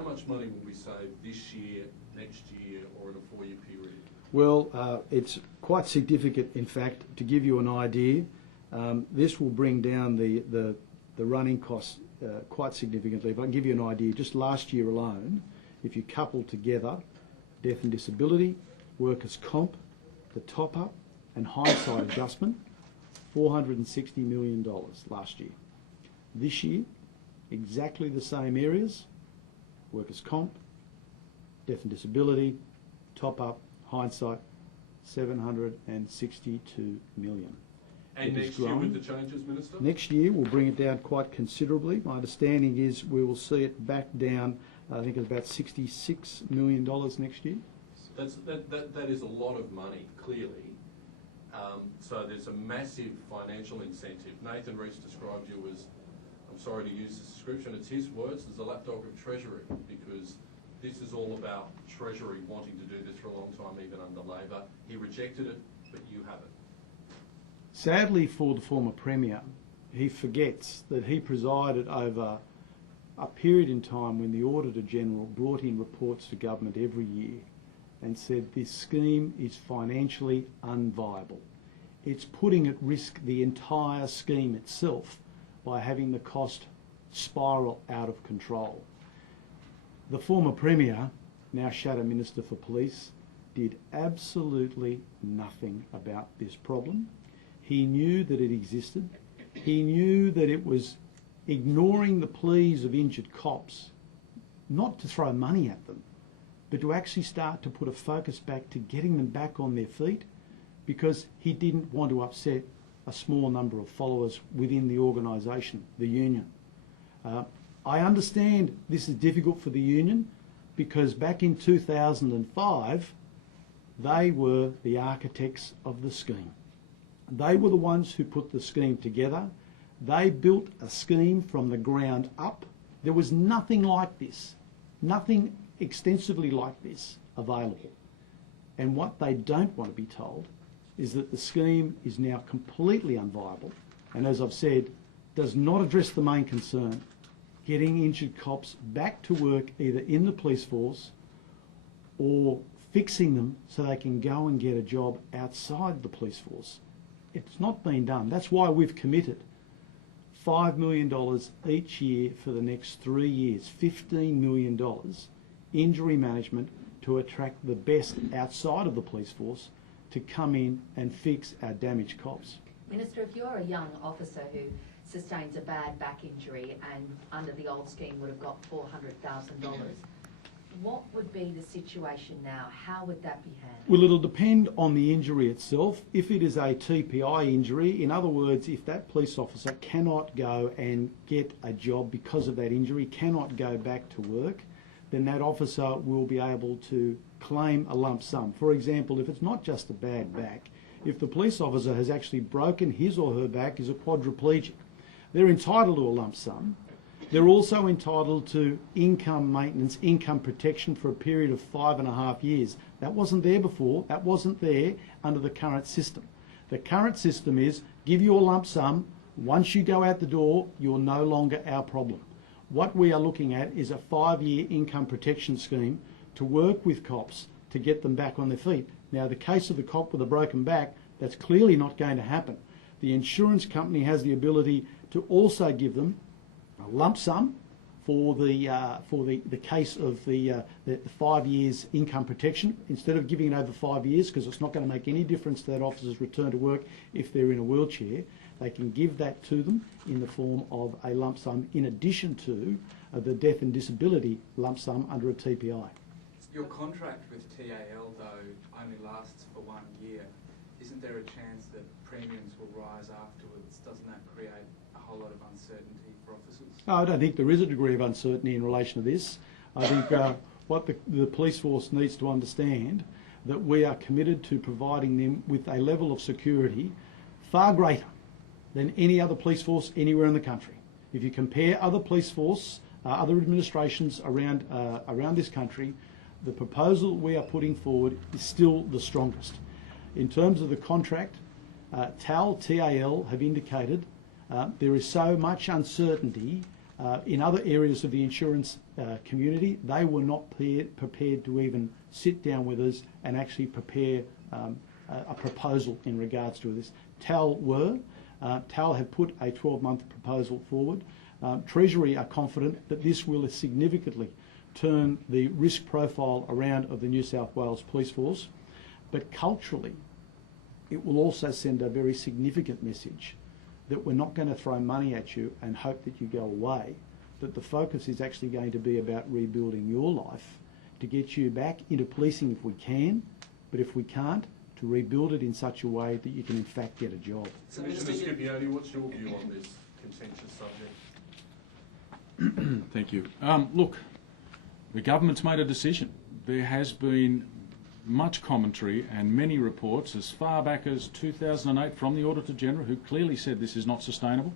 how much money will be saved this year, next year, or in a 4-year period? Well, it's quite significant, in fact. To give you an idea, this will bring down the running costs quite significantly. If I can give you an idea, just last year alone, if you couple together death and disability, workers' comp, the top-up and hindsight adjustment, $460 million last year. This year, exactly the same areas, workers' comp, death and disability, top-up, hindsight, $762 million. And next year with the changes, Minister? Next year we'll bring it down quite considerably. My understanding is we will see it back down, I think it's about $66 million next year. That is a lot of money, clearly. So there's a massive financial incentive. Nathan Rees described you as, I'm sorry to use this description, it's his words, as the lapdog of Treasury, because this is all about Treasury wanting to do this for a long time, even under Labor. He rejected it, but you haven't. Sadly for the former Premier, he forgets that he presided over a period in time when the Auditor General brought in reports to government every year and said this scheme is financially unviable. It's putting at risk the entire scheme itself by having the cost spiral out of control. The former Premier, now Shadow Minister for Police, did absolutely nothing about this problem. He knew that it existed. He knew that it was ignoring the pleas of injured cops, not to throw money at them, but to actually start to put a focus back to getting them back on their feet, because he didn't want to upset a small number of followers within the organisation, the union. I understand this is difficult for the union because back in 2005, they were the architects of the scheme. They were the ones who put the scheme together. They built a scheme from the ground up. There was nothing like this, nothing extensively like this available. And what they don't want to be told is that the scheme is now completely unviable, and as I've said, does not address the main concern, getting injured cops back to work either in the police force or fixing them so they can go and get a job outside the police force. It's not been done. That's why we've committed $5 million each year for the next 3 years, $15 million injury management to attract the best outside of the police force to come in and fix our damaged cops. Minister, if you're a young officer who sustains a bad back injury and under the old scheme would have got $400,000, what would be the situation now? How would that be handled? Well, it'll depend on the injury itself. If it is a TPI injury, in other words, if that police officer cannot go and get a job because of that injury, cannot go back to work, then that officer will be able to claim a lump sum. For example, if it's not just a bad back, if the police officer has actually broken his or her back, is a quadriplegic, they're entitled to a lump sum. They're also entitled to income maintenance, income protection for a period of 5.5 years. That wasn't there before. That wasn't there under the current system. The current system is give you a lump sum. Once you go out the door, you're no longer our problem. What we are looking at is a 5-year income protection scheme to work with cops to get them back on their feet. Now, the case of the cop with a broken back, that's clearly not going to happen. The insurance company has the ability to also give them a lump sum for the case of the 5 years income protection, instead of giving it over 5 years, because it's not going to make any difference to that officer's return to work if they're in a wheelchair. They can give that to them in the form of a lump sum in addition to the death and disability lump sum under a TPI. Your contract with TAL, though, only lasts for 1 year. Isn't there a chance that premiums will rise afterwards? Doesn't that create a whole lot of uncertainty for officers? No, I don't think there is a degree of uncertainty in relation to this. I think what the police force needs to understand, that we are committed to providing them with a level of security far greater than any other police force anywhere in the country. If you compare other police force, other administrations around this country, the proposal we are putting forward is still the strongest. In terms of the contract, TAL have indicated there is so much uncertainty In other areas of the insurance community, they were not prepared to even sit down with us and actually prepare a proposal in regards to this. TAL were. TAL have put a 12-month proposal forward. Treasury are confident that this will significantly turn the risk profile around of the New South Wales Police Force, but culturally it will also send a very significant message that we're not going to throw money at you and hope that you go away, that the focus is actually going to be about rebuilding your life to get you back into policing if we can, but if we can't, to rebuild it in such a way that you can in fact get a job. So Commissioner Scipione, what's your view on this contentious subject? Thank you. Look, the government's made a decision. There has been much commentary and many reports as far back as 2008 from the Auditor General, who clearly said this is not sustainable.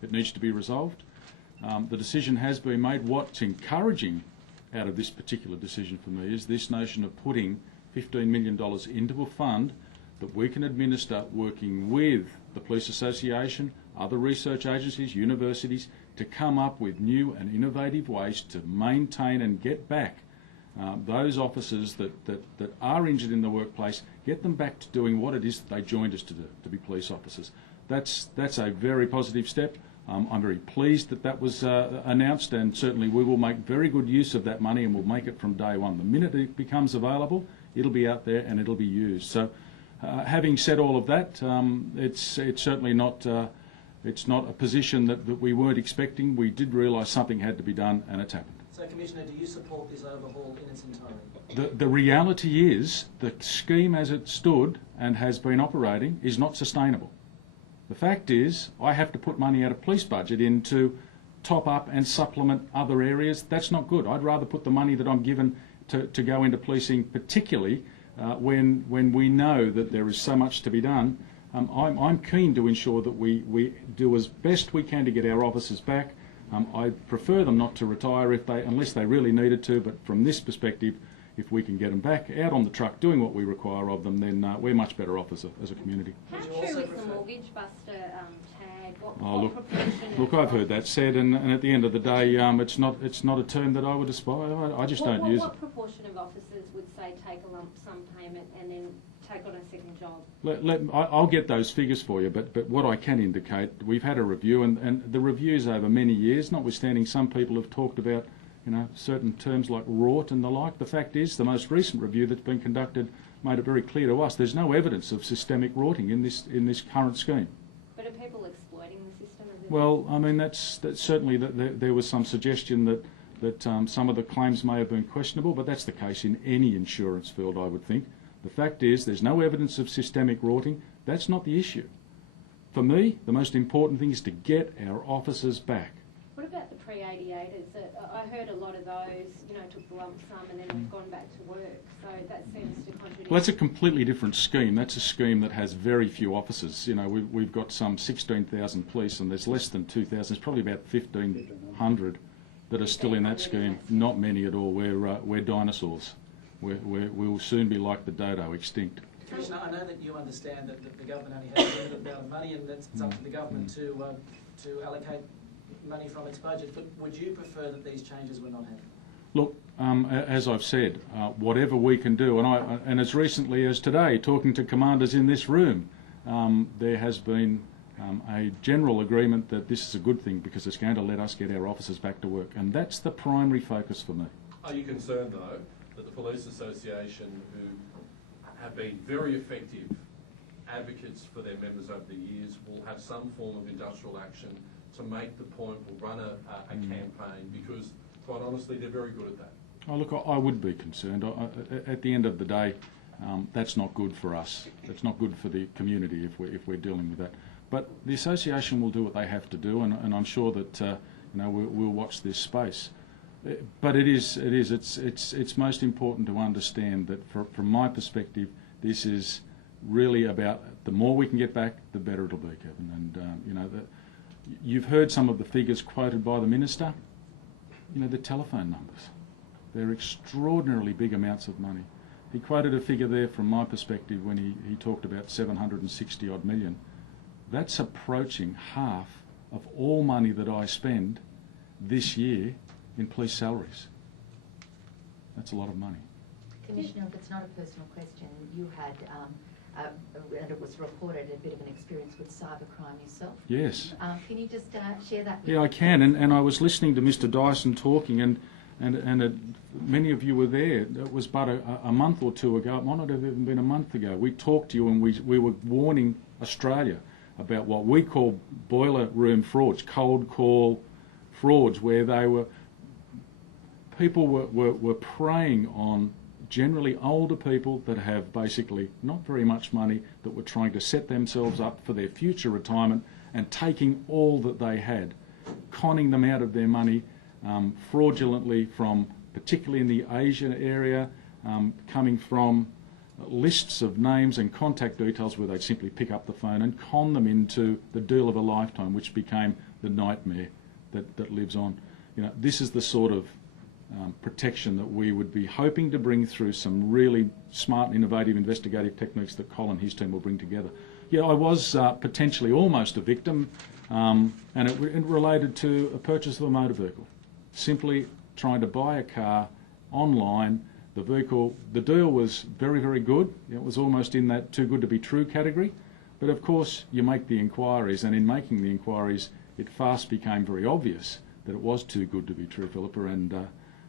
It needs to be resolved. The decision has been made. What's encouraging out of this particular decision for me is this notion of putting $15 million into a fund that we can administer, working with the Police Association, other research agencies, universities, to come up with new and innovative ways to maintain and get back those officers that are injured in the workplace, get them back to doing what it is that they joined us to do, to be police officers. That's a very positive step. I'm very pleased that that was announced, and certainly we will make very good use of that money, and we'll make it from day one. The minute it becomes available, it'll be out there and it'll be used. So having said all of that, it's certainly not it's not a position that we weren't expecting. We did realise something had to be done, and it's happened. So, Commissioner, do you support this overhaul in its entirety? The reality is the scheme as it stood and has been operating is not sustainable. The fact is I have to put money out of police budget in to top up and supplement other areas. That's not good. I'd rather put the money that I'm given to go into policing, particularly when we know that there is so much to be done. I'm keen to ensure that we do as best we can to get our officers back. I prefer them not to retire unless they really needed to, but from this perspective, if we can get them back out on the truck doing what we require of them, then we're much better off as a community. How true is the mortgage buster tag? What proportion look, I've heard that said, and at the end of the day, it's not a term that I would aspire. I just don't use it. What proportion of officers would say take a lump sum payment and then take on a second job? I'll get those figures for you, but what I can indicate, we've had a review, and the reviews over many years, notwithstanding some people have talked about certain terms like rort and the like. The fact is, the most recent review that's been conducted made it very clear to us there's no evidence of systemic rorting in this current scheme. But are people exploiting the system? Well, I mean, that's certainly there was some suggestion that some of the claims may have been questionable, but that's the case in any insurance field, I would think. The fact is, there's no evidence of systemic rorting. That's not the issue. For me, the most important thing is to get our officers back. What about the pre-88ers? I heard a lot of those, took the lump sum and then have gone back to work. So that seems to contradict. Well, that's a completely different scheme. That's a scheme that has very few officers. We've got some 16,000 police, and there's less than 2,000. There's probably about 1,500 that are still in that scheme. Not many at all. We're dinosaurs. We'll soon be like the dodo, extinct. Commissioner, I know that you understand that the government only has a limited amount of money, and that it's up to the government to allocate money from its budget, but would you prefer that these changes were not happening? Look, as I've said, whatever we can do, and as recently as today, talking to commanders in this room, there has been a general agreement that this is a good thing because it's going to let us get our officers back to work, and that's the primary focus for me. Are you concerned, though, that the Police Association, who have been very effective advocates for their members over the years, will have some form of industrial action to make the point, will run a campaign, because quite honestly they're very good at that? Oh, look, I would be concerned. At the end of the day, that's not good for us. It's not good for the community if we're dealing with that. But the association will do what they have to do, and I'm sure that we'll watch this space. But it's most important to understand that from my perspective, this is really about the more we can get back, the better it'll be, Kevin. And you've heard some of the figures quoted by the Minister. The telephone numbers. They're extraordinarily big amounts of money. He quoted a figure there from my perspective when he talked about 760 odd million. That's approaching half of all money that I spend this year in police salaries. That's a lot of money. Commissioner, if it's not a personal question, you had, and it was reported, a bit of an experience with cybercrime yourself. Yes. Can you just share that with Yeah, I can. And I was listening to Mr. Dyson talking, and many of you were there. It was but a month or two ago. It might not have even been a month ago. We talked to you, and we were warning Australia about what we call boiler room frauds, cold call frauds, where people were preying on generally older people that have basically not very much money, that were trying to set themselves up for their future retirement and taking all that they had, conning them out of their money fraudulently from, particularly in the Asian area, coming from lists of names and contact details where they'd simply pick up the phone and con them into the deal of a lifetime, which became the nightmare that lives on. You know, this is the sort of protection that we would be hoping to bring through some really smart and innovative investigative techniques that Colin and his team will bring together. Yeah, I was potentially almost a victim, and it related to a purchase of a motor vehicle. Simply trying to buy a car online. The deal was very, very good. It was almost in that too good to be true category. But of course, you make the inquiries, and in making the inquiries, it fast became very obvious that it was too good to be true, Philippa. And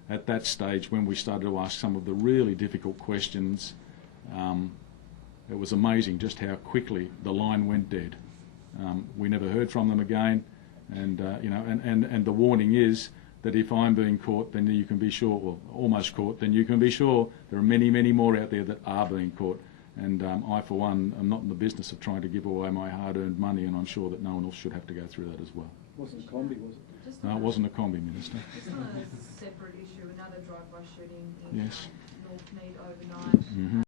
at that stage, when we started to ask some of the really difficult questions, it was amazing just how quickly the line went dead. We never heard from them again, and and the warning is that if I'm being caught, then you can be sure, well, almost caught, then you can be sure there are many, many more out there that are being caught. And I, for one, am not in the business of trying to give away my hard-earned money, and I'm sure that no one else should have to go through that as well. It wasn't a combi, was it? No, it wasn't a combi, Minister. Just on a separate issue, another drive-by shooting in Yes. North Mead overnight. Mm-hmm.